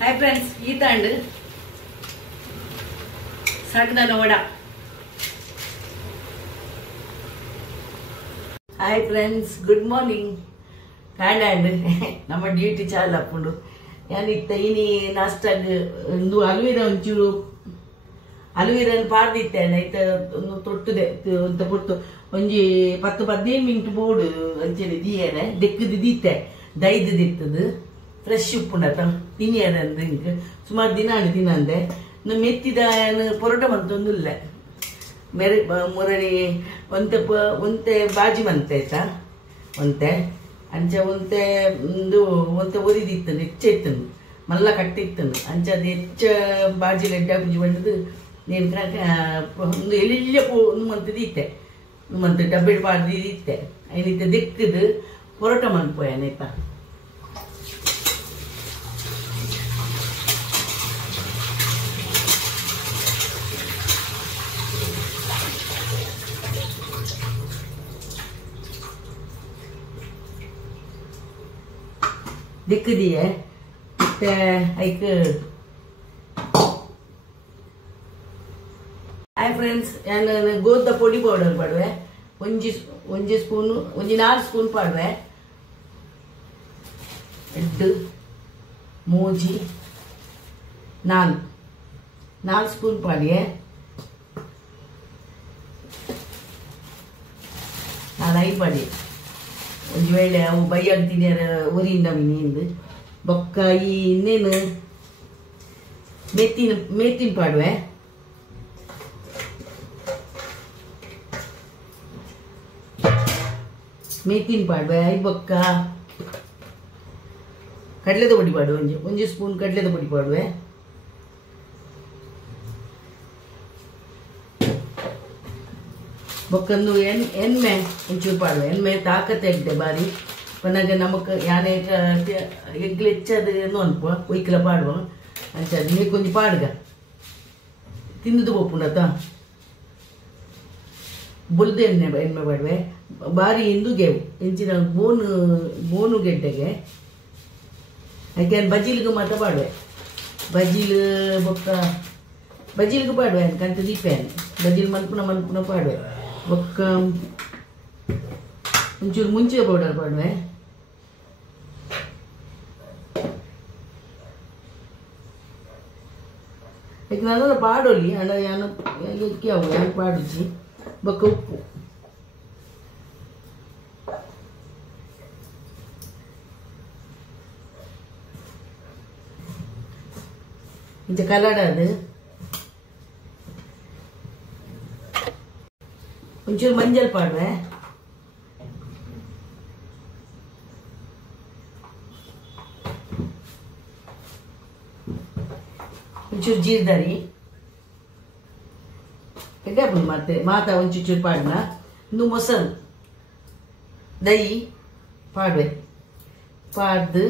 हाय friends ईत सगन वड़ा हाय फ्रेंड्स गुड मॉर्निंग नम ड्यूटी चालू अपुंडु यानी इनी नास्टा अलवीरा ಒಂಚೂರು अलवीरा पार्दित्तेने ತೊಟ್ಟುದೆ ಅಂತ ಪುರ್ತು ಒಂಜಿ 10-15 ಮಿನಿಟ್ ಬೋರ್ಡ್ ಅಂಚೆನೆ ದಿಯೇನೆ ದೆಕ್ಕದು ದೀತೆ ದೈದು ದಿತ್ತದು ಫ್ರೆಶ್ ಉಪ್ಪುಂಡತ ತಿನಿಯರೆ ಡ್ರಿಂಕ್ ಸುಮಾರು ದಿನ ತಿನಂದೆ ಮೆತ್ತಿದ ಪೊರೋಟ ಮಂತೊಂದುಲ್ಲ मेरे मुरली ಒಂತೆ ಬಾಜಿ ಮಂತೆ ಆಯ್ತಾ ಒಂತೆ ಅಂಚ ಒಂತೆ ಒಂತೆ ಒರಿದಿತ್ತು ಹೆಚ್ಚೆತ್ತು ಮಲ್ಲ ಕಟ್ಟಿತ್ತು ಅಂಚ ಅದು ಹೆಚ್ಚ ಬಾಜಿ ಲೆಡ್ಡ ಪುಂಜಿ ಬಂದದ್ದು ನೀನು ಒಂದು ಎಲ್ಲಿಯ ಮಂತ್ ದೀತೆ ಮಂತ್ ಡಬ್ಬೆ ಪಾಡ್ದು ದೀತೆ ಐನಿತ್ತ ದಿಕ್ಕದು ಪೊರೋಟ ಮನ್ಪೋಯನಾಯ್ತಾ दिख दिए एक हाय फ्रेंड्स गोद पोड़ी पाउडर पड़वे ಒಂಜಿ ಸ್ಪೂನ್ ಒಂಜಿ 4 ಸ್ಪೂನ್ ಪಡ್ವೆ ಎಡ್ಡು ಮೂಜಿ 4 ಸ್ಪೂನ್ ಪಡಿಯೆ ನಾಲೈ ಪಡಿ ಒಂದು ವೇಳೆ ಅವು ಬೈಯಾಗ್ತೀನಿ ಊರಿಂದ ಮೀನಿಂದು ಬೊಕ್ಕ ಈ ಇನ್ನೇನು ಮೇತಿನ ಪಾಡುವೆ ಐ ಬೊಕ್ಕ ಕಡಲೆದ ಪುಡಿ ಪಾಡುವೆ ಒಂಜಿ ಸ್ಪೂನ್ ಕಡಲೆದ ಪುಡಿ ಪಾಡುವೆ ಬೊಕ್ಕಂದು ಎಣ್ಣೆ ಒಂಚೂರು ಪಾಡುವೆ ಎಣ್ಣೆ ತಾಕತ್ತೆ ಇದ್ದೆ ಬಾರಿ ಪನ್ನಾಗ ನಮಕ್ ಯಾನೇ ಎಗ್ಲು ಹೆಚ್ಚದು ಅನ್ಪ ಒಯ್ಕಲ ಪಾಡುವ ಅಂಚದು ನೀ ಕೊಂಚ ಪಾಡ್ಗ ತಿಂದು ಬೊಪ್ಪುಂಡತ ಬುಲ್ದ ಎಣ್ಣೆ ಪಾಡುವೆ ಬಾರಿ ಹಿಂದುಗೆವು ಹೆಂಚಿನ ಬೋನು ಗೆಡ್ಡೆಗೆ ಯಾಕೆ ಬಜ್ಜಿಲ್ಗೂ ಮಾತ್ರ ಪಾಡುವೆ ಬಜ್ಜಿಲು ಬೊಕ್ಕ ಬಜ್ಜಿಲ್ಗೂ ಪಾಡುವೆ ಅನ್ಕಂತ ದೀಪೇನೆ ಬಜ್ಜಿಲ್ ಮನ್ಪುನ ಪಾಡುವೆ ಬೊಕ್ಕ ಒಂಚೂರು ಮುಂಚೆ ಪೌಡರ್ ಪಾಡುವೆ ಯಾಕೆ ನಾನು ಪಾಡೋಲಿ ಅಣ್ಣ ಯಾನು ಎಕ್ಕಿ ಅವು ಯಾನು ಪಾಡಿಸಿ ಬೊಕ್ಕ ಉಪ್ಪು ಇಂಚ ಕಲಡ ಅದು ಒಂಚೂರು ಮಂಜಲ್ ಪಾಡುವೆ ಒಂಚೂರು ಜೀರ್ದಾರಿ ಎಡ್ಡೆ ಮತ್ತೆ ಮಾತಾ ಒಂಚೂರು ಪಾಡ್ನ ಇನ್ನು ಮೊಸರು ದೈ ಪಾಡುವೆ ಪಾಡ್ದು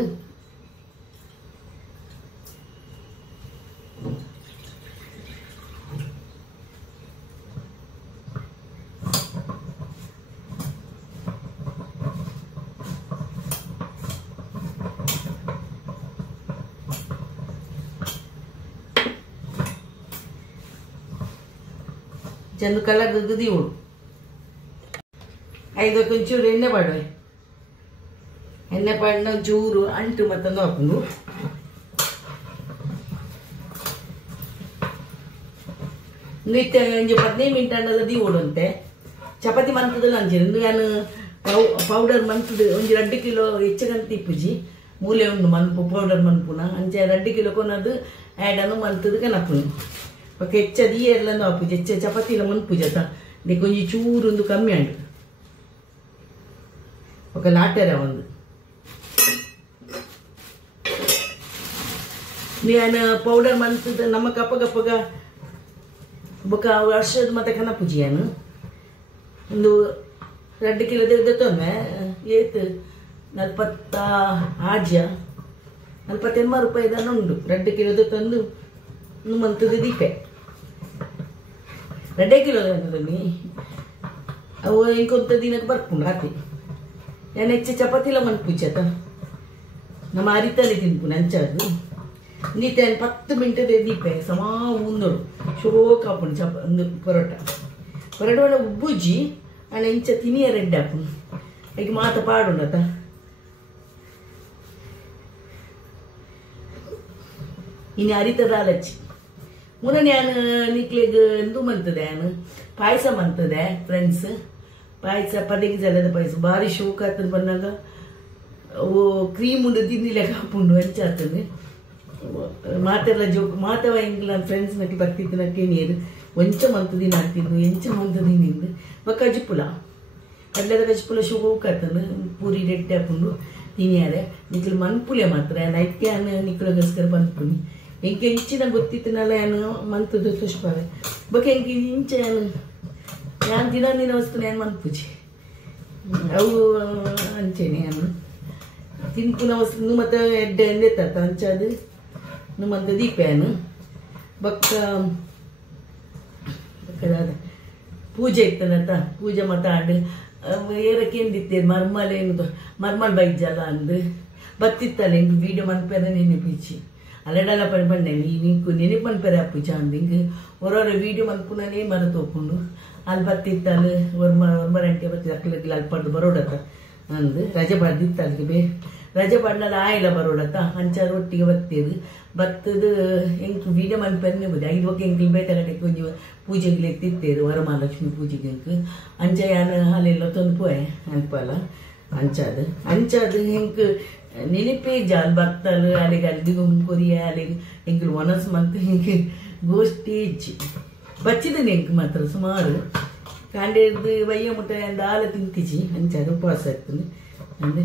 ಚಂದ ಕಲರ್ ದೀವು ಐದು ಒಂಚೂರು ಎಣ್ಣೆ ಪಾಡುವೆ ಎಣ್ಣೆ ಪಾಡಿನ ಒಂಚೂರು ಅಂಟು ಮತ್ತೊಂದು ಹಾಕೊಂಡು ನಿತ್ಯ ಒಂಜಿ 15 ಮಿನಿಟ್ ಅನ್ನೋದು ದೀವುಡುಂತೆ ಚಪಾತಿ ಮಂತದಲ್ಲ ಅಂಚಿನ ಯಾನು ಪೌಡರ್ ಮಂತದ ಒಂಜಿ 2 ಕಿಲೋ ಹೆಚ್ಚಗಂತ ಇಪ್ಪುಜಿ ಮೂಲೆ ಉಂಡು ಮನ್ಪು ಪೌಡರ್ ಮನ್ಪುನ ಅಂಚೆ 2 ಕಿಲೋ ಕೊನದು ಆ್ಯಡನ್ನು ಮಂತದ ಕನಪುನು ಪಕ್ಕ ಹೆಚ್ಚದ ಈ ಎಲ್ಲ ಹಾಪುಜಿ ಹೆಚ್ಚ ಚಪಾತಿಲ ಮನ್ಪುಜತ ನೀ ಕೊಂಚ ಚೂರು ಒಂದು ಕಮ್ಮಿ ಅಂಡು ఒక లాటెర ఉంది నేను పౌడర్ మంత్ ನಮ್ಮ ಕಪ್ಪಗಪ್ಪಗ ಬೊಕ ವರ್ಷದ ಮತ್ತೆ ಕನ ಪೂಜಿಯಾನು ಒಂದು 2 ಕಿಲೋ ದೆತ್ತೊಮ್ಮೆ ಏತ್ 40 ಆಜ್ಯ 40 ರೂಪಾಯಿ ದನ ಉಂಡು 2 ಕಿಲೋ ತಂದು ಮಂತದ ದೀಪೆ 2 ಕಿಲೋ ತಂದನಿ ಅವು ಇಂಕೊಂತ ದಿನಕ್ಕೆ ಬರ್ಕೊಂಡು ರಾತ್ರಿ ನಾನು ಹೆಚ್ಚು ಚಪಾತಿಲ ಮನ್ಪುಚ್ಚತ ನಮ್ಮ ಅರಿತಲ್ಲಿ ತಿನ್ಪು ನಂಚದು ನೀತೆ 10 ಮಿನಿಟ್ ದೀಪೆ ಸಮ ಉಂದೋಡು ಶೋಕ ಹಾಕೊಂಡು ಒಂದು ಪರೋಟ ಒಳ್ಳೆ ಉಬ್ಬುಜಿ ಅಣ್ಣ ಇಂಚ ತಿನಿಯ ರೆಡ್ ಹಾಕೊಂಡು ಈಗ ಮಾತ ಪಾಡುಂಡತ ಇನ್ನು ಅರಿತದ ಆಲಚ್ಚಿ ಮುನ್ನ ನಾನು ನಿಕ್ಲಿಗೆ ಎಂದೂ ಮಂತದೆ ನಾನು ಪಾಯಸ ಮಂತದೆ ಫ್ರೆಂಡ್ಸ್ ಪಾಯಸ ಪದಗಿ ಜಲದ ಪಾಯಸ ಭಾರಿ ಶೋಕ ಆತನ ಬಂದಾಗ ಓ ಕ್ರೀಮ್ ಉಂಡು ತಿನ್ನಿಲೆಕ್ಕ ಹಾಪುಂಡು ಹಂಚಾತದೆ ಮಾತೆಲ್ಲ ಜೋಕ್ ಮಾತವ ಹೆಂಗ್ ನನ್ನ ಫ್ರೆಂಡ್ಸ್ ನಕ್ಕೆ ಬರ್ತಿದ್ದು ನಕ್ಕೆ ನೀರು ಒಂಚ ಮಂತದಿನ ಆಗ್ತಿದ್ದು ಎಂಚ ಮಂತದಿನಿಂದು ಕಜ್ಪುಲ ಕಡ್ಲೆದ ಕಜ್ಪುಲ ಶೋಕಾತನು ಪೂರಿ ರೆಡ್ಡಿ ಹಾಕೊಂಡು ತಿನ್ಯಾರೆ ನಿಕ್ಲು ಮನ್ಪುಲೆ ಮಾತ್ರ ನೈತ್ಯ ನಿಕ್ಳಗೋಸ್ಕರ ಬಂದ್ಪುನಿ ಹೆಂಗೆ ಹೆಂಚಿನ ಗೊತ್ತಿತ್ತನಲ್ಲ ಏನು ಮಂತದ್ದು ತುಷ್ಪಾವೆ ಬಕ್ಕೆ ಹೆಂಗೆ ಇಂಚ ನಾನು ದಿನ ವಸ್ತು ಏನು ಮನ್ಪುಜಿ ಅವು ಅಂಚೇನೆ ನಾನು ತಿನ್ಪುನ ವಸ್ತು ಮತ್ತೆ ಎಡ್ಡೆ ಎಂದೆತ್ತ ಅಂಚದು ನಮ್ಮಂತ ದೀಪೇನು ಬಕ್ಕ ಪೂಜೆ ಇತ್ತನತ್ತ ಪೂಜೆ ಮಾತಾಡು ಏರಕ್ಕೆ ಎಂದಿತ್ತೇನು ಮರ್ಮಲ್ ಏನು ಮರ್ಮಲ್ ಬೈಜಲ್ಲ ಅಂದು ಬತ್ತಿತ್ತಲ್ಲ ಹಿಂಗೆ ವೀಡಿಯೋ ಮನ್ಪೇರ ನೆನಪಿಚ್ಚಿ ಅಲ್ಲೆಡಲ್ಲ ಬಂದೆ ನೀನು ನೆನಪು ಮನ್ಪೇರೆ ಅಪ್ಪುಜ ಅಂದು ಹಿಂಗೆ ಹೊರವರ ವೀಡಿಯೋ ಮನ್ಪುನೇ ಮರ ತೋಕೊಂಡು ಅಲ್ಲಿ ಬತ್ತಿತ್ತಲ್ಲಿ ಒರ್ಮರಂಟೆ ಬತ್ತಿದ ಅಕ್ಕಲಿಗೆ ಅಲ್ಲಿ ಪಡ್ದು ಬರೋಡತ್ತ ಅಂದು ರಜೆ ಬರ್ದಿತ್ತು ಅಲ್ಲಿಗೆ ರಜೆ ಬಣ್ಣದ ಆಯಿಲ್ಲ ಬರೋಡತ್ತ ಅಂಚಾರು ಒಟ್ಟಿಗೆ ಬತ್ತಿದ್ದು ಬತ್ತದು ಹೆಂಗೆ ವೀಡಿಯೋ ಮನ್ಪೇರನೆ ಬೋದು 5 ಒಕ್ಕೆ ಹೆಂಗೆ ಬೇಟಗಟ್ಟೆ ಕೊಂಚ ಪೂಜೆಗೆ ಎತ್ತಿತ್ತೇರು ವರಮಹಾಲಕ್ಷ್ಮಿ ಪೂಜೆಗೆ ಅಂಚ ಯಾನು ಅಲ್ಲೆಲ್ಲ ತಂದು ಪೋಯ್ ಅನ್ಪಲ್ಲ ಅಂಚದು ಹೆಂಗೆ ನೆನಪೇ ಜಾಲ್ ಬರ್ತಲು ಅಲ್ಲಿಗೆ ಅಲ್ಲಿಗೆ ಕೊರಿಯ ಅಲ್ಲಿಗೆ ಹೆಂಗೆ ಒನಸ್ ಮಂತ್ ಹೆಂಗೆ ಗೋಷ್ಠಿ ಹೆಚ್ಚು ಬಚ್ಚಿದ್ದೇನೆ ಹೆಂಗೆ ಮಾತ್ರ ಸುಮಾರು ಕಾಂಡೇದು ಬಯ್ಯ ಮುಟ್ಟ ಅಂದ ಹಾಲು ತಿಂತಿಜಿ ಅಂಚಾರು ಉಪವಾಸ ಆಗ್ತದೆ ಅಂದರೆ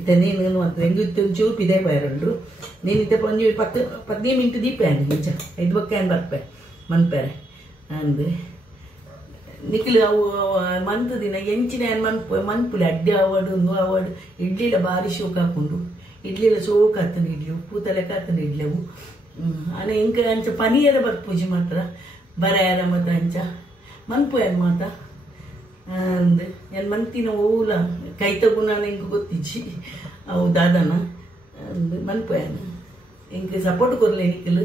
ಇತ್ತ ನೀನು ಅಂತ ಹೆಂಗೆ ಚೂಪಿದೆ ಬಯರಂಡ್ರು ನೀನು ಇತ್ತ ಒಂದು 10-15 ಮಿನಿಟ್ ದೀಪೆ ಅಂದು ಇಂಚ 5 ಒಕ್ಕೆ ಏನು ಬರ್ಪೆ ಮನ್ಪೇರೆ ಅಂದು ನಿಖಿಲ್ ಅವು ಮಂತ್ ದಿನ ಎಂಚಿನ ಮನ್ಪುಲೆ ಅಡ್ಡೆ ಅವಾರ್ಡು ಇಡ್ಲಿಲ್ಲ ಭಾರಿ ಶೋಕ ಹಾಕೊಂಡು ಇಡ್ಲಿಲ್ಲ ಶೋಕ ಆತನ ಇಡ್ಲಿ ಉಪ್ಪು ತಲೆಕ ಆತನ ಇಡ್ಲೆವು ಅನೆ ಇಂಕ ಅಂಚ ಪನೀಯರ ಬರ್ಪೂಜಿ ಮಾತ್ರ ಬರಾಯರ ಮತ ಅಂಚ ಮನ್ಪು ಏನು ಮಾತ ಅಂದು ಏನು ಮಂತಿನ ಓಲ ಕೈ ತಗು ನಾನು ಹಿಂಗೆ ಗೊತ್ತಿಜ್ಜಿ ಅವು ದಾದನ ಅಂದು ಮನ್ಪು ಏನು ಹಿಂಗೆ ಸಪೋರ್ಟ್ ಕೊರಲಿ ನಿಖಿಲ್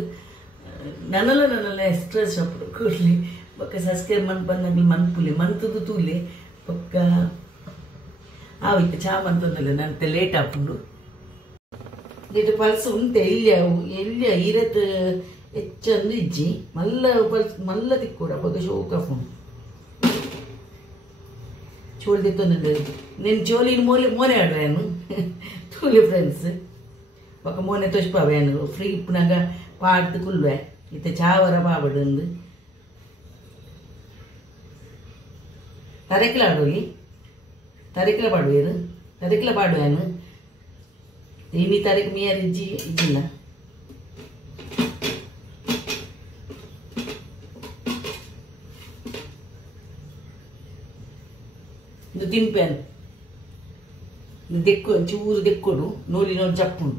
ನನ್ನಲ್ಲ ಎಕ್ಸ್ಟ್ರಾ ಸಪೋರ್ಟ್ ಕೊರಲಿ ಬೊಕ್ಕ ಸಬ್ಸ್ಕ್ರೈಬ್ ಮನ್ಪನ್ನಾಗ್ಲಿ ಮನ್ಪುಲೆ ಮಂತದ್ದು ತೂಲೆ ಬೊಕ್ಕ ಆವಿತ್ತು ಚಾ ಮಂತಂದಲ್ಲ ನಂತೆ ಲೇಟ್ ಹಾಕೊಂಡು ಇದು ಪಲ್ಸ್ ಉಂಟೆ ಎಲ್ಲಿ ಇರತ್ ಹೆಚ್ಚಂದು ಇಜ್ಜಿ ಮಲ್ಲ ತಿಕ್ಕೋಡ ಬೊಕ್ಕ ಶೋಕ ಫೋನ್ ಚೋಳಿ ತಿತ್ತೊಂದು ನೀನು ಚೋಲಿನ ಮೋನೆ ಆಡ್ವೇನು ತೂಲೆ ಫ್ರೆಂಡ್ಸ್ ಬೊಕ್ಕ ಮೋನೆ ತೊಷ್ಪಾವೇನು ಫ್ರೀ ಇಪ್ಪನಾಗ ಪಾಡ್ದು ಕುಲ್ವೆ ಇತ್ತೆ ಚಾವರ ಪಾಬಡು ತರಕಿಲ ಆಡೋಲಿ ತರಕಿಲ ಪಾಡುವೇರು ತರಕಿಲ ಪಾಡುವೇನು ಇನಿ ತಾರೀಕು ಮಿಯರ್ ಇಜ್ಜಿಲ್ಲ ಇದು ತಿಂಪೇನು ದೆಕ್ಕು ಚೂರು ದೆಕ್ಕೊಡು ನೋಡಿ ಜಪ್ಪುಂಡು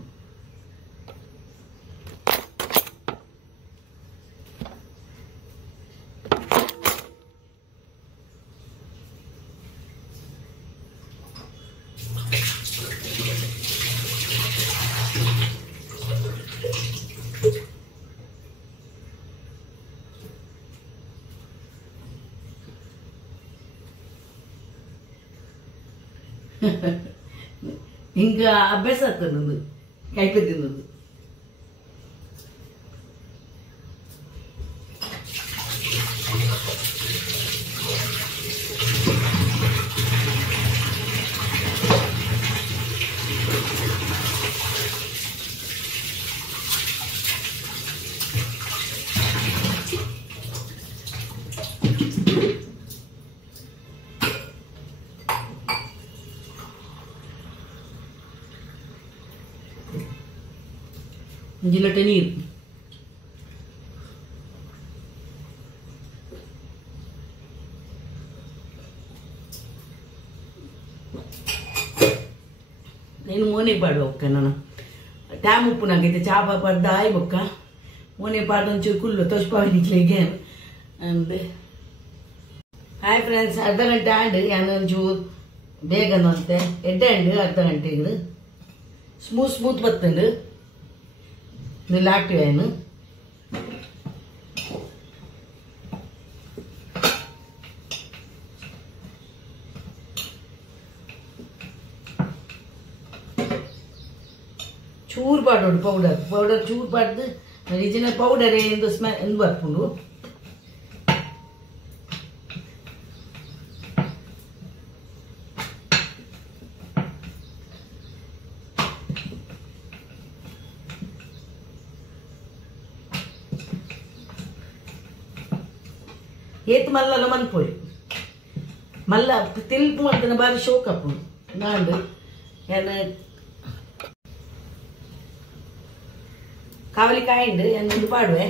ಹಿಂಗ ಅಭ್ಯಾಸ ಆಗ್ತದೆ ನಂದು ಕೈಪೆ ತಿನ್ನೋದು ಜಿಲ್ಲಟೆ ನೀರು ನೀನು ಮೋನೆ ಪಾಡು ಒಕ್ಕ ನಾನು ಟ್ಯಾಮ್ ಉಪ್ಪು ನಾಗೈತೆ ಚಾಪ ಪಡ್ದ ಆಯ್ ಬೊಕ್ಕ ಮೋನೆ ಪಾಡು ಒಂಚೂರು ಕುಲ್ಲು ತೊಷ್ಪಾವಿನಿಕ್ಲಿಗೆ ಅಂದೆ ಹಾಯ್ ಫ್ರೆಂಡ್ಸ್ ಅರ್ಧ ಗಂಟೆ ಆಂಡು ಯಾನು ಒಂಚೂರು ಬೇಗ ನೋಡ್ತೆ ಎಡ್ಡೆ ಅಂಡು ಅರ್ಧ ಗಂಟೆಗೆ ಸ್ಮೂತ್ ಬತ್ತಂಡು ಲಾಟಿವೇನು ಚೂರು ಪಾಡೋಡು ಪೌಡರ್ ಚೂರು ಪಾಡ್ದು ಒರಿಜಿನಲ್ ಪೌಡರೇ ಎಂದು ಎಂದು ಬರ್ಪುಂಡು ಏತ್ ಮಲ್ಲ ಮನ್ಪೊಳಿ ಮಲ್ಲ ತಿಲ್ಪು ಮಾಡ್ತಾನೆ ಬಾರಿ ಶೋಕ್ ಅಪ್ಪು ನಾಂಡು ಏನು ಕಾವಲಿ ಕಾಯಿಂಡು ಎಂದು ಪಾಡುವೆ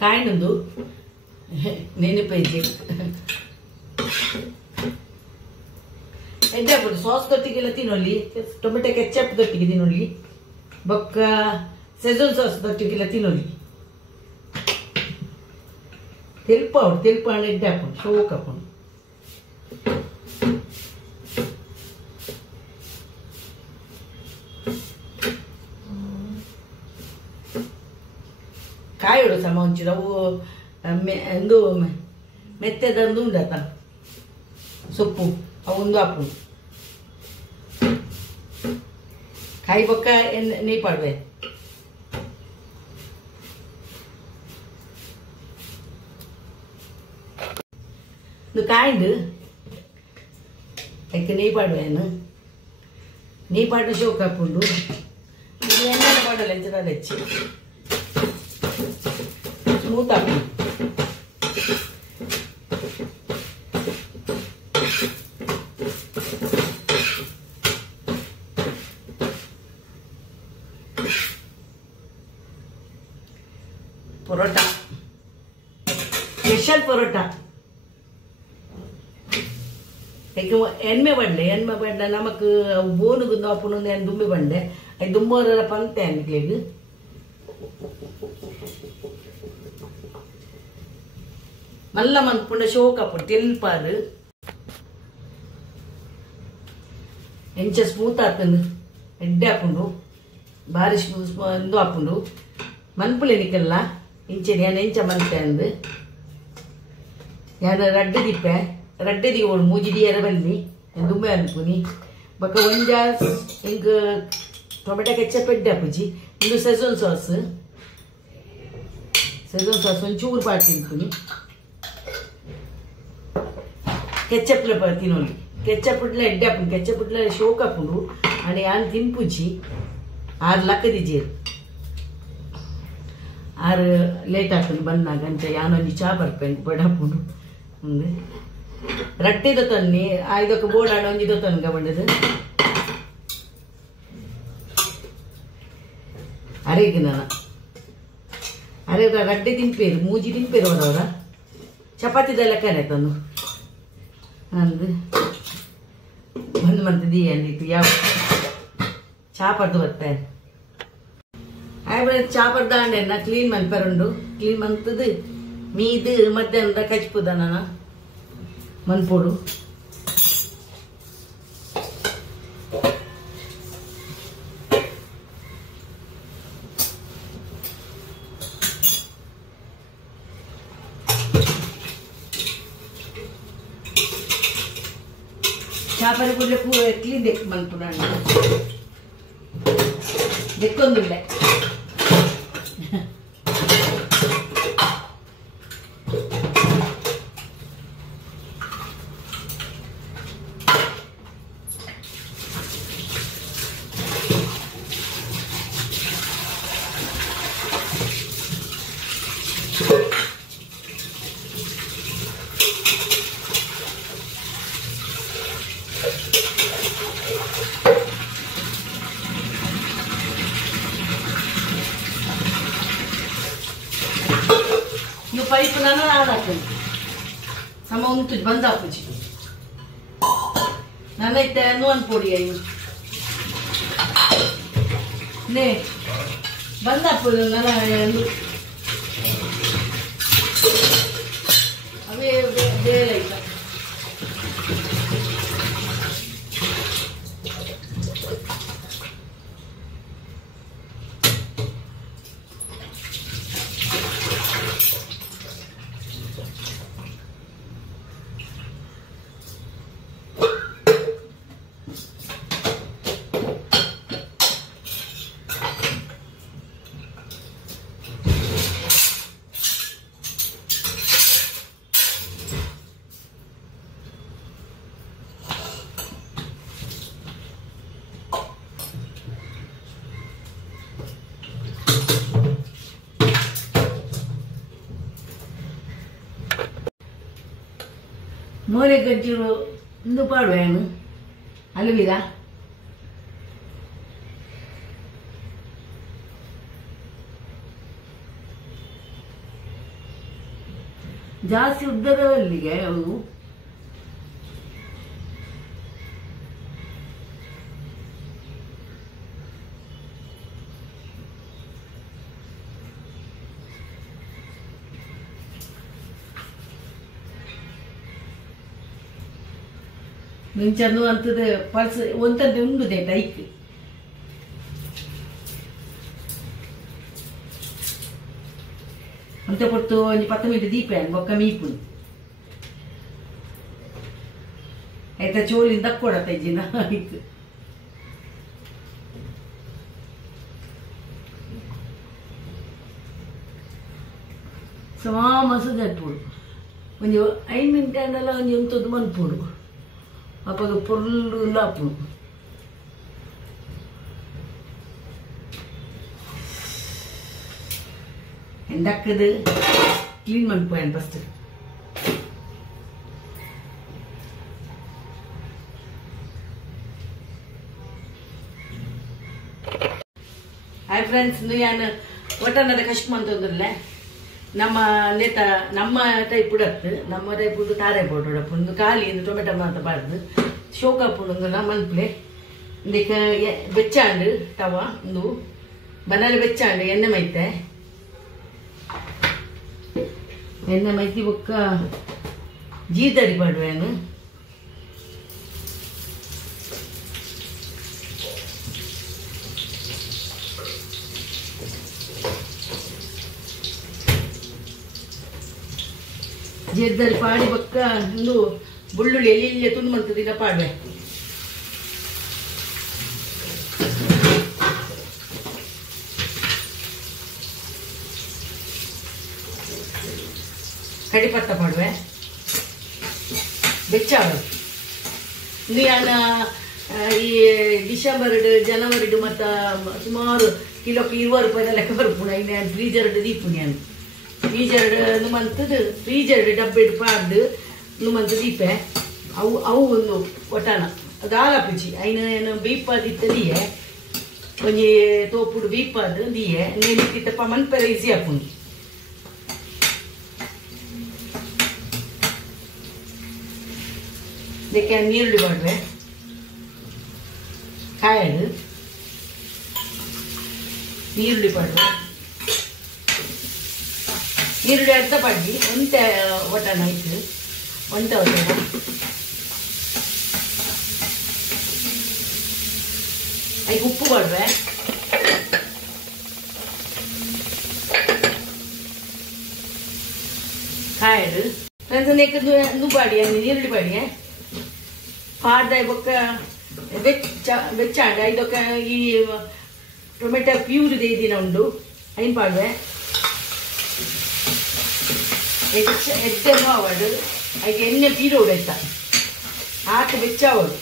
ಕಾಯಿನೊಂದು ನೆನಪೈಜಿ ಎಡ್ಡೆ ಸಾಸ್ ದೊಟ್ಟಿಗೆಲ್ಲ ತಿನ್ನೋಲಿ ಟೊಮೆಟೊ ಕೆಚಪ್ ದೊಟ್ಟಿಗೆ ತಿನ್ನೋಲಿ ಬೊಕ್ಕ ಸೆಜನ್ ಸಾಸ್ ದೊಟ್ಟಿಗೆಲ್ಲ ತಿನ್ನೋಲಿ ತೆಲ್ಪ ಎಡ್ಡೆ ಹಾಕೊಂಡು ಶೋಕ್ ಹಾಕೊಂಡು ಕಾಯೋಡು ಸಮ ಒಂಚೂರು ಅವು ಒಂದು ಮೆತ್ತದಂದು ಉಂಡತ ಸೊಪ್ಪು ಅವು ಒಂದು ಹಾಪು ಕಾಯಿ ಬೊಕ್ಕ ನೀ ಪಾಡ್ವೆ ಇದು ಕಾಯಿಂಡು ಅದಕ್ಕೆ ನೀ ಪಾಡ್ವೇನು ನೀ ಪಾಡ ಶೋಕ್ ಹಾಪುಂಡು ಇದು ಎಣ್ಣೆ ಪಾಡಲ್ಲ ಎಂಚದ ಹೆಚ್ಚಿ ಸ್ಮೂತ್ ಹಾಕಿ ಪರೋಟ ಸ್ಪೆಷಲ್ ಪರೋಟ ಎಣ್ಣೆ ಬಂಡೆ ನಮಕ್ ಬೋನುಗು ಅಪ್ಪನು ದುಂಬಿ ಬಂಡೆ ಅದು ದುಂಬೋರ ಪಂತೆ ಅನ್ಕ್ಲಿಗ್ ಮಲ್ಲ ಮನ್ಪುಂಡ ಶೋಕ್ ಹಾಪುಂಡು ತೆಲ್ಪಾರು ಎಂಚ ಸ್ಮೂತ್ ಆತಂದು ಎಡ್ಡೆ ಹಾಪುಂಡು ಬಾರಿ ಇಂದು ಹಾಪುಂಡು ಮನ್ಪುಲೆನಿಕಲ್ಲ ಇಂಚೆ ನಾನು ಎಂಚ ಮನ್ಪೆ ಅಂದು ನಾನು ರಡ್ಡೆ ದಿಗೋಡು ಮೂಜಿದಿ ಎರಬಲ್ಲಿ ದುಂಬೆ ಅನ್ಪುನಿ ಬೊಕ್ಕ ಒಂಜ ಹಿಂಗ ಟೊಮೆಟೊ ಕೆಚಪ್ ಎಡ್ಡೆ ಹಾಪುಜಿ ಇಂದು ಸೆಜನ್ ಸಾಸ್ ಒಂಚೂರು ಪಾಟಿ ತಿನ್ಪುನಿ ಕೆಚ್ಚಪ್ಲ ತಿನ್ನೋಲಿ ಕೆಚ್ಚಪ್ಲ ಎಡ್ಡೆ ಹಾಪುಂಡು ಕೆಚ್ಚಪ್ಲ ಶೋಕ್ ಹಾಪುಂಡು आणि ಯಾನ್ ತಿನ್ಪುಜಿ ಆರು ಲಕ್ಕದಿಜೇರು ಆರು ಲೇಟ್ ಹಾಕೊಂಡು ಬಂದಾಗ ಅಂತ ಯಾನೊಂದು ಚಾ ಬರ್ಪೇನೆ ಬಡಾಪುಂಡು ಮುಂದೆ ರಟ್ಟೆದ ತನ್ನಿ ಇದಕ್ಕೆ ಬೋರ್ಡ್ ಆಡ ಒಂದಿದ ತನ್ಗ ಬಂಡದು ಅರೆಗೆ ಅರೆ ರಡ್ಡೆ ತಿನ್ಪೇರು ಮೂಜಿ ತಿನ್ಪೇರು ಅವರವರ ಚಪಾತಿದೆಲ್ಲ ಕರೆ ತಂದು ಅಂದು ಒಂದು ಮಂತ್ ದಿಯಂದಿತ್ತು ಯಾವ ಚಾಪರ್ದು ಬರ್ತಾರೆ ಚಾಪರ್ದ ಅಂಡೆನ ಕ್ಲೀನ್ ಮನ್ಪರುಂಡು ಕ್ಲೀನ್ ಮಂತದು ಮೀದು ಮಧ್ಯಾಹ್ನದ ಕಚ್ಪುದ ನಾನು ಮನ್ಪೋಡು ಚಾಪರಿ ಕೂಡಲೇ ಕ್ಲೀನ್ ದೆಕ್ ಮನ್ಪುಡ ದೆಕ್ಕೊಂದಿಲ್ಲ ಪೈಪ್ ನಾನು ಹಾಕಿ ಸಮ ಉಂಟು ಬಂದ ಹಾಕುಚಿ ನನ್ನೈತೆ ನೂನ್ ಪೊಡಿ ಅಯ್ಯು ನೇ ಬಂದ ಹಾಕೋದು ನನ್ನ ಅವೇ ಬೇರೆ ಆಯ್ತ मोरे गज्जूरो इंदु पाडुवेनु अलवीरा ಜಾಸ್ತಿ ಉದ್ದದಲ್ಲಿಗೆ ಅವು ಮಿಂಚನ್ನು ಅಂತದ ಪಲ್ಸ್ ಒಂತಂತೆ ಉಂಡುದೆ ಟೈಕ್ ಅಂತ ಪೊಟ್ಟು ಒಂದು 10 ಮಿನಿಟ್ ದೀಪ ಬೊಕ್ಕ ಮೀಪು ಆಯ್ತಾ ಚೋಲಿಂದ ಕೊಡತ್ತ ಇಜ್ಜಿನ ಆಯ್ತು ಸಮಾ ಮಸದ ಪೋಡು ಒಂದು 5 ಮಿನಿಟ್ ಅಂದಲ್ಲ ಒಂದು ಎಂತದ್ದು ಮನ್ಪೋಡು ಅಪ್ಪ ಪೊರ್ಲು ಲಾಪು ಎಂದಕ್ಕದು ಕ್ಲೀನ್ ಮಾಡ್ಪೋಯನ್ ಫಸ್ಟ್ ಹಾಯ್ ಫ್ರೆಂಡ್ಸ್ ನಾನು ಒಟ್ಟನದ ಕಷ್ಟ ಅಂತಂದ್ರಲ್ಲ ನಮ್ಮ ನೇತ ನಮ್ಮ ಟೈಪ್ ಉಡತ್ತು ನಮ್ಮ ಟೈಪ್ ಉಡು ತಾರೆ ಬೋಟ್ ಉಡಪ್ಪು ಒಂದು ಖಾಲಿ ಒಂದು ಟೊಮೆಟೊ ಮಾತ್ರ ಬಾರ್ದು ಶೋಕಾಪುಂಡು ಮನ್ಪ್ಲೆ ಇಂದಕ್ಕ ಬೆಚ್ಚಾಂಡು ತವ ಒಂದು ಬನಾಲಿ ಬೆಚ್ಚಾಂಡು ಎಣ್ಣೆ ಮೈತೆ ಎಣ್ಣೆ ಮೈತಿ ಬೊಕ್ಕ ಜೀತರಿ ಪಾಡುವೇನು ಜೇರ್ದಲ್ಲಿ ಪಾಡಿ ಬೊಕ್ಕ ಒಂದು ಬುಳ್ಳುಳ್ಳಿ ಎಲ್ಲಿ ತುಂಡು ಮಾಡ್ತದಿಲ್ಲ ಪಾಡ್ವೆ ಕಡಿಪತ್ತ ಪಾಡ್ವೆ ಬೆಚ್ಚಾಡು ಇದು ನಾನು ಈ ಡಿಸೆಂಬರ್ ಜನವರಿ ಮತ್ತು ಸುಮಾರು ಕಿಲೋಕ್ಕೆ 20 ರೂಪಾಯಿ ಲೆಕ್ಕ ಬರ್ಪುಣ ಇನ್ನು ಫ್ರೀಜರ್ ದೀಪು ನಾನು ಫ್ರೀಜರ್ ಮಂತದ್ದು ಫ್ರೀಜರ್ ಡಬ್ಬೆ ಪಾಡ್ದು ಮಂತ್ ದೀಪೆ ಅವು ಅವು ಒಂದು ಒಟಾನ ಅದು ಆಲಾಪಿಚಿ ಐನ ಏನು ಬೀಪಾದಿತ್ತದಿಯೇ ಒಂಜಿ ತೋಪುಡು ಬೀಪಾದು ದಿಯೆ ನೀನಿಕ್ಕಿತ್ತಪ್ಪ ಮನ್ಪೆರ ಈಸಿ ಹಾಕೊಂಡು ಇದಕ್ಕೆ ನೀರುಳ್ಳಿ ಮಾಡ್ರೆ ಕಾಯಡು ನೀರುಳ್ಳಿ ಪಾಡ್ರೆ ಈರುಳ್ಳಿ ಅರ್ಧ ಪಡ್ಡಿ ಒಂಟೆ ಒಟನ ಆಯ್ತು ಒಂಟೆ ಒಟನ ಅದಕ್ಕೆ ಉಪ್ಪು ಕೊಡ್ರೆ ಕಾಯಡು ನುಬ್ಬಾಡಿ ನೀರುಳ್ಳಿ ಬಾಡಿ ಪಾಡ್ದ ಬೊಕ್ಕ ಬೆಚ್ಚಾಂಡ ಇದೊಕ್ಕ ಈ ಟೊಮೆಟೊ ಪ್ಯೂರ್ ಇದೆ ದಿನ ಉಂಡು ಐನ್ ಪಾಡ್ವೆ ಎದ್ದೆನೋ ಅವಡು ಅದಕ್ಕೆ ಎಣ್ಣೆ ಪೀರೋಡು ಆಯ್ತಾ ಆಟ ಬೆಚ್ಚಾವಡು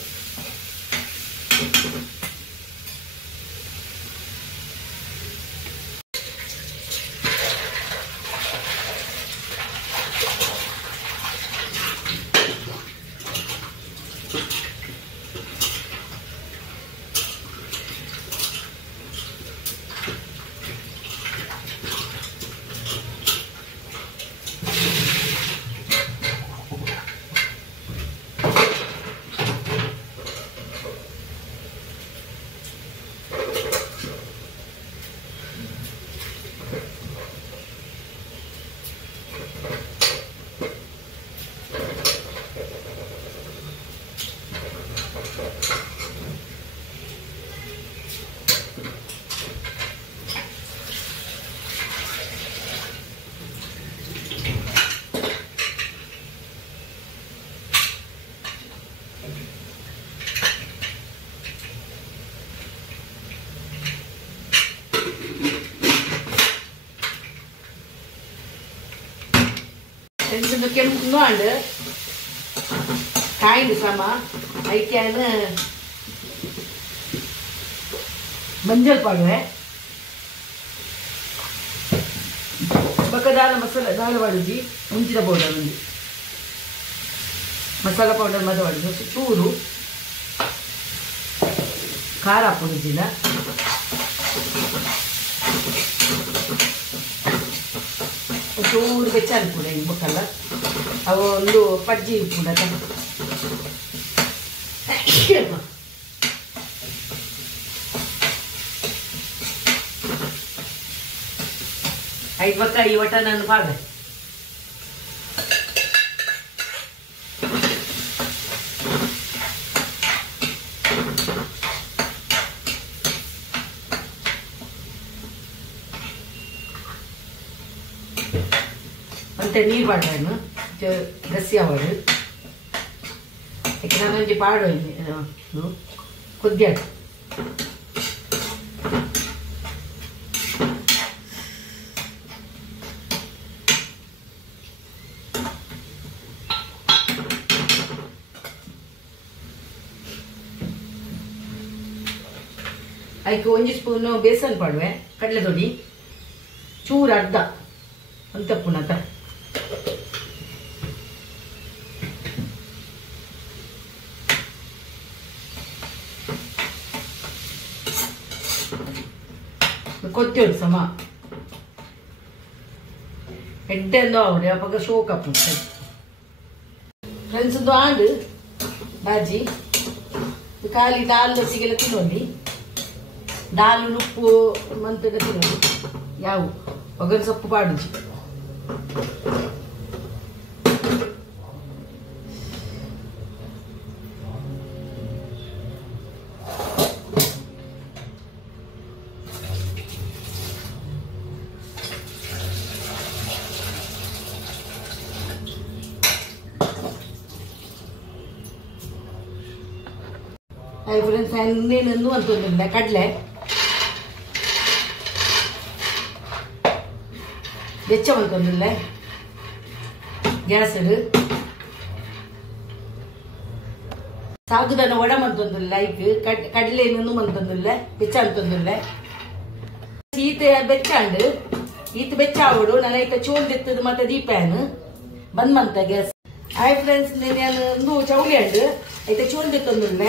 ಫ್ರೆಂಡ್ಸ್ ಕೆಂಪು ಅಂಡ್ ಕಾಯಿಂದು ಸಮ ಐಕ್ಯಾನ ಮಂಜಲ್ ಪಾಡುವೆ ಬಕ್ಕ ದಾಲ ಮಸಾಲ ದಾಲ ಪಾಡುಜಿ ಮುಂಚಿನ ಪೌಡರ್ ಒಂದು ಮಸಾಲ ಪೌಡರ್ ಮದ ಪಾಡುದು ಚೂರು ಖಾರ ಹಾಕುದಿಲ್ಲ ಚೂರು ಬೆಚ್ಚಾಲು ಕೂಡ ಹಿಂಗೆ ಬಕ್ಕಲ್ಲ ಅವು ಒಂದು ಪಜ್ಜಿ ಕೂಡ ಐದು ಬಕ್ಕ ಈ ಒಟ್ಟ ನಾನು ಪಾಡ ಅಂತ ನೀರು ಪಾಡ್ನು ಗಸಿ ಅವಳು ಯಾಕೆ ನಾನು ಒಂಜಿ ಪಾಡು ಕುದ್ಯಾಡು ಅದಕ್ಕೆ ಒಂಜಿ ಸ್ಪೂನು ಬೇಸನ್ ಪಾಡುವೆ ಕಡಲೆ ತೊಡಿ ಚೂರು ಅರ್ಧ ಅಂತ ಪುನಃ ಕೊತ್ತೇಳು ಸಮ ಎಡ್ಡೆಂದು ಅವಡೆ ಅವಾಗ ಶೋಕಪ್ಪು ಫ್ರೆಂಡ್ಸ್ ಒಂದು ಆಂಡು ಬಾಜಿ ಖಾಲಿ ದಾಲ್ ದಸಿಗೆಲ್ಲ ತಿನ್ನೋದಿ ದಾಲ್ ಉಪ್ಪು ಮಂತದ ತಿನ್ನೋದು ಯಾವ ಒಗರು ಸೊಪ್ಪು ಪಾಡುಜಿ ಹಾಯ್ ಫ್ರೆಂಡ್ಸ್ ಇನ್ನೇನೊಂದು ಅಂತಂದಿಲ್ಲ ಕಡಲೆ ಬೆಚ್ಚ ಅಂತಂದಿಲ್ಲ ಗ್ಯಾಸ್ ಸಾಗುದನ ಒಡ ಮಂತೊಂದಿಲ್ಲ ಲೈಕ್ ಕಡಲೆ ಇನ್ನೊಂದು ಮಂತೊಂದಿಲ್ಲ ಬೆಚ್ಚ ಅಂತಂದಿಲ್ಲ ಈತ ಬೆಚ್ಚ ಅಂಡು ಈತ ಬೆಚ್ಚ ಆವಡು ನನ್ನ ಈತ ಚೋಲ್ ತೆತ್ತದು ಮತ್ತೆ ದೀಪ್ಯಾನ್ ಬಂದ್ ಮಂತ ಗ್ಯಾಸ್ ಹಾಯ್ ಫ್ರೆಂಡ್ಸ್ ನಾನು ಒಂದು ಚೌಳಿ ಅಂಡು ಐತ ಚೋಲ್ ತೆತ್ತೊಂದಿಲ್ಲ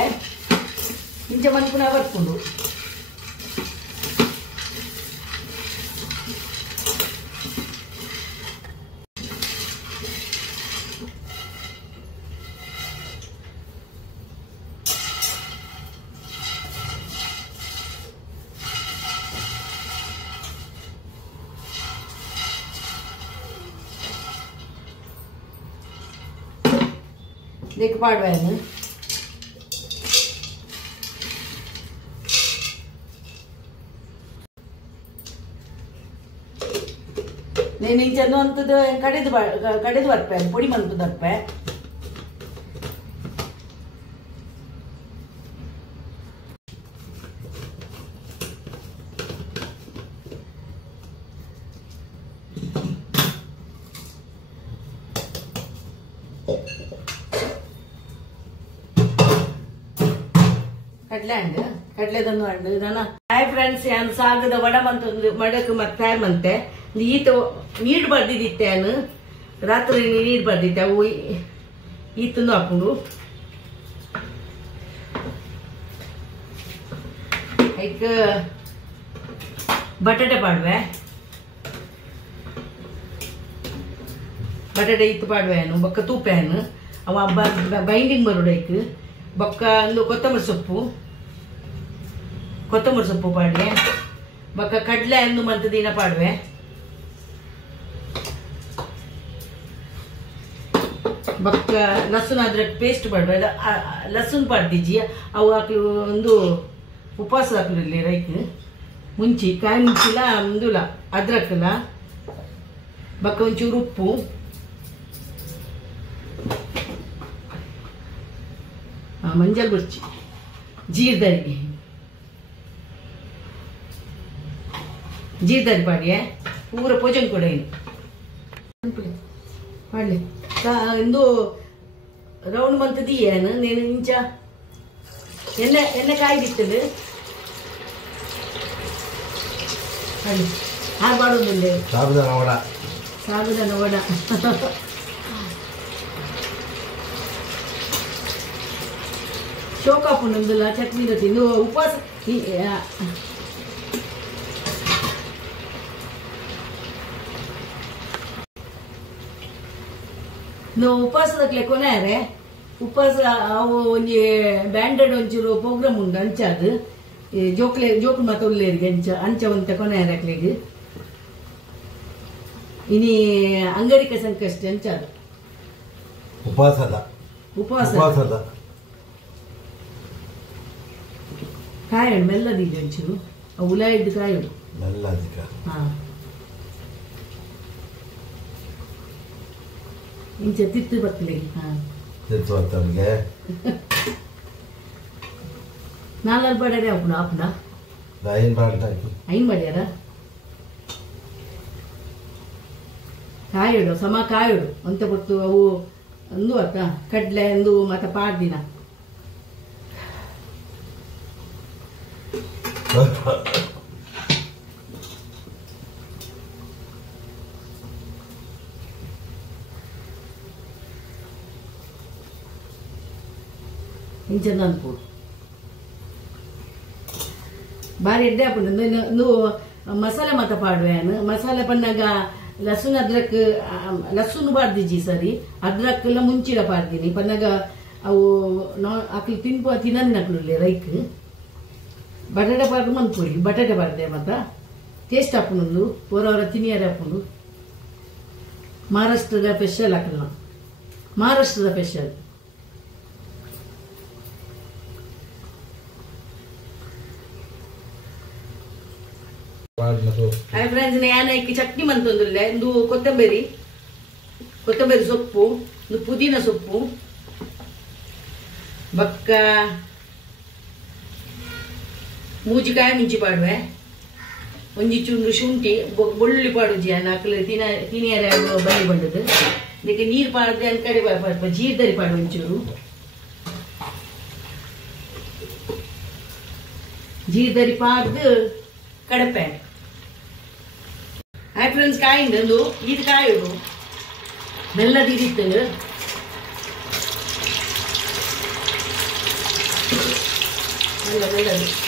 ಇಂಚ ಮನ್ಪುನ ಬರ್ಕೊಂಡು देख पाडवायन నేను ఇంచను అంతద కడేది ಬರ್ಪೆ పొడి మంతు దర్పೆ ಕಡ್ಲೆ ಕಡ್ಲೆದನ್ನು ಅಂಡು ನಾನು ಹಾಯ್ ಫ್ರೆಂಡ್ಸ್ ಯಾನ್ ಸಾಗದ ವಡ ಮಂತೊಂದು ಮಡಕ್ ಮತ್ತೆ ತಯಾರು ಮಂತೆ ಈತ ನೀರು ಬರ್ದಿದ್ದಿತ್ತೆ ನಾನು ರಾತ್ರಿ ನೀರು ಬರ್ದಿದ್ದೆ ಅವು ಈತಂದು ಹಾಕೊಂಡು ಐಕ ಬಟಾಟೆ ಪಾಡ್ವೆ ಬಟಾಟೆ ಈತ ಪಾಡ್ವೆನು ಬೊಕ್ಕ ತೂಪೆನು ಅವ ಬೈಂಡಿಂಗ್ ಬರೋಡೈಕ್ ಬೊಕ್ಕ ಒಂದು ಕೊತ್ತಂಬರಿ ಸೊಪ್ಪು ಪಾಡ್ವೆ ಬೊಕ್ಕ ಕಡ್ಲೆ ಅಂದು ಮಂತ ದಿನ ಪಾಡ್ವೆ ಬೊಕ್ಕ ಲಸುನ್ ಅದ್ರಕ್ ಪೇಸ್ಟ್ ಪಾಡ್ವೆ ಲಸುನ್ ಪಾಡ್ದಿಜ್ಜಿ ಅವು ಹಾಕಿ ಒಂದು ಉಪವಾಸ ಹಾಕಲಿ ರೈಕ್ ಮುಂಚಿ ಕಾಯಿ ಮುಂಚಿಲ ಮುಂದುಲ ಅದ್ರಕ್ಲ ಬೊಕ್ಕ ಒಂಚೂರು ಉಪ್ಪು ಮಂಜಲ್ ಗುರ್ಚಿ ಜೀರ್ದರಿ ಪಾಡಿಯೇ ಪೂರ ಪೂಜನ್ ಕೂಡ ಮಾಡಲಿ ಇಂದು ರೌಂಡ್ ಮಂತದಿ ಏನು ನೀನು ಇಂಚ ಎಣ್ಣೆ ಕಾಯ್ದಿತ್ತದು ಮಾಡಿ ಹಾಗೆ ಸಾಬುದಾನ ವಡ ಶೋಕಾಪುಂಡುಲ್ಲ ಚಟ್ನಿ ಜೊತೆ ಇನ್ನು ಉಪವಾಸ ಉಪವಾಸದಕ್ಲೆ ಕೊನೆಯಾರೆ ಉಪವಾಸ ಅವು ಒಂಜಿ ಬ್ಯಾಂಡೆಡ್ ಒಂಚೂರು ಪ್ರೋಗ್ರಾಮ್ ಉಂಡು ಅಂಚಾದು ಜೋಕ್ಲು ಮಾತ ಉಳ್ಳೇರಿಗೆ ಅಂಚ ಒಂತ ಕೊನೆಯಾರಕ್ಲೆಗ್ ಇನಿ ಅಂಗಡಿಕ ಸಂಕಷ್ಟ ಅಂಚಾದು ಉಪವಾಸದ ಕಾಯೋಡು ಮೆಲ್ಲದಿದೆ ಒಂಚೂರು ಉಲಾಯಿದ್ದು ಕಾಯೋಡು ಹಾ ಇಂಚ ತಿತ್ತು ಬತ್ತಲಿಗೆ ನಾಲ್ಕು ಬಡ್ಯಾರ ಆಪುನ ಐನ್ ಬಡ್ಯಾರ ಕಾಯೋಡು ಸಮ ಕಾಯೋಡು ಅಂತ ಗೊತ್ತು ಅವು ಒಂದು ಅತ್ತ ಕಡ್ಲೆ ಒಂದು ಮತ್ತೆ ಪಾಡ್ದಿನ ಇಂಚ ಅನ್ಪೋಡು ಬಾರಿ ಎಡ್ಡೆ ಹಾಕೊಂಡು ಮಸಾಲೆ ಮಾತ ಪಾಡುವೇನು ಮಸಾಲೆ ಪನ್ನಾಗ ಲಸುನ್ ಅದ್ರಕ್ ಲಸುನ್ ಬಾರ್ದಿಜಿ ಸರಿ ಅದ್ರಕ್ಕೆಲ್ಲ ಮುಂಚಿಡ ಪಾಡ್ದೀನಿ ಪನ್ನಾಗ ಅವು ಅಕ್ಲು ತಿನ್ನಕ್ಲು ರೈಕ್ ಬಟಾಟೆ ಪಾಡ್ದು ಮನ್ಪೊಡಿ ಬಟಾಟೆ ಪಾಡ್ದೆ ಮತ್ತ ಟೇಸ್ಟ್ ಹಾಕೊಂಡು ಹೊರವರ ತಿನಿಯಾರೆ ಹಾಕೊಂಡು ಮಹಾರಾಷ್ಟ್ರದ ಸ್ಪೆಷಲ್ ಹಾಕಲ್ಲ ಮಹಾರಾಷ್ಟ್ರದ ಸ್ಪೆಷಲ್ ಹಾಯ್ ಫ್ರೆಂಡ್ಸ್ ನಾನು ಚಟ್ನಿ ಮಂತಂದ್ರೆ ಒಂದು ಕೊತ್ತಂಬರಿ ಸೊಪ್ಪು ಒಂದು ಪುದೀನ ಸೊಪ್ಪು ಬಕ್ಕ ಮೂಜಿಕಾಯಿ ಮುಂಚಿ ಪಾಡುವೆ ಒಂಜಿ ಚೂರು ಶುಂಠಿ ಬೆಳ್ಳುಳ್ಳಿ ಪಾಡುಜಿ ನಾಲ್ಕು ತಿನಿಯರ ಬಳ್ಳಿ ಬಂದದ್ದು ಇದಕ್ಕೆ ನೀರು ಪಾಡ್ದೆ ಅಂತ ಕಡೆ ಪಾಡ್ಪ ಜೀರ್ದರಿ ಪಾಡು ಒಂಚೂರು ಜೀರ್ದರಿ ಪಾಡ್ದು ಕಡಪೆ ಹಾಯ್ ಫ್ರೆಂಡ್ಸ್ ಕಾಯಿಂದ ಒಂದು ಇದು ಕಾಯೋದು ಮೆಲ್ಲದಿರಿತ್ತು ಮೆಲ್ಲದು